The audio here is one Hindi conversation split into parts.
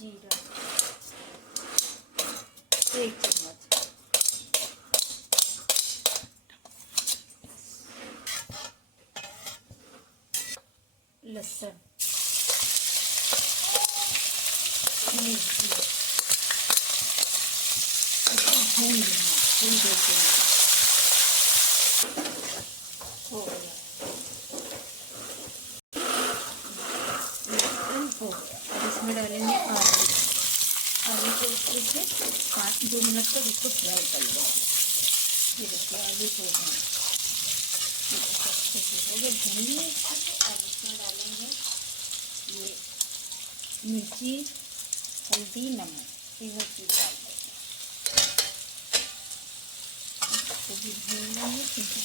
जीरा 1 चम्मच, लहसुन, मिर्ची भून लेना थोड़ी देर के लिए। हो गया, लहसुन हो गया। अब इसमें डालेंगे आलू। आलू को अच्छे से 5-2 मिनट तक इसको फ्राई कर लो। ये देखिए आलू हो गए, अच्छे से हो गए, भून लिए। अब इसमें डालेंगे ये मिर्ची, हल्दी, नमक, तीनों चीज़ डाल देंगे। इसको भी भून लेंगे,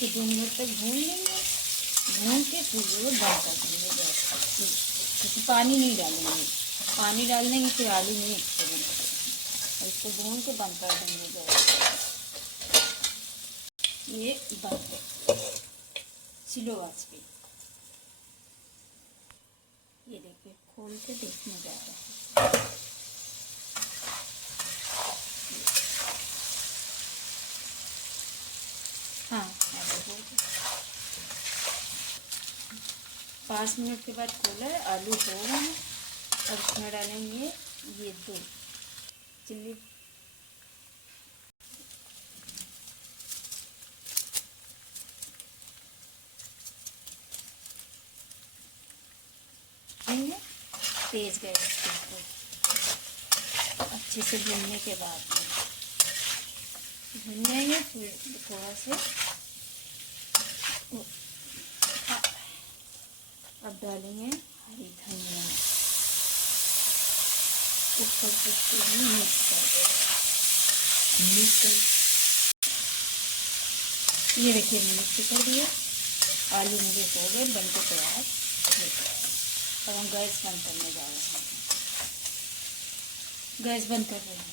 2 मिनट तक भून लेंगे। भून के फिर वो बंद कर देंगे गैस को। क्योंकि पानी नहीं डालेंगे, पानी डाल देंगे फिर आलू नहीं अच्छे बनते। और इसको भून के बंद कर देंगे गैस। ये बंद है स्लो आंच पे। ये देखिए खोल के देखने जा रहा है। हाँ, 5 मिनट के बाद खोला है, आलू हो गए हैं। अब इसमें डालेंगे ये 2 चिल्ली देंगे तेज गैस पे। अच्छे से भूनने के बाद भून जाएंगे, फिर थोड़ा से अब डालेंगे हरी धनिया, ऊपर से मिक्स कर देंगे। ये देखिए मैंने मिक्स कर दिया। आलू मेरे हो गए बनके तैयार। अब हम गैस बंद करने जा रहे हैं। गैस बंद कर रहे हैं।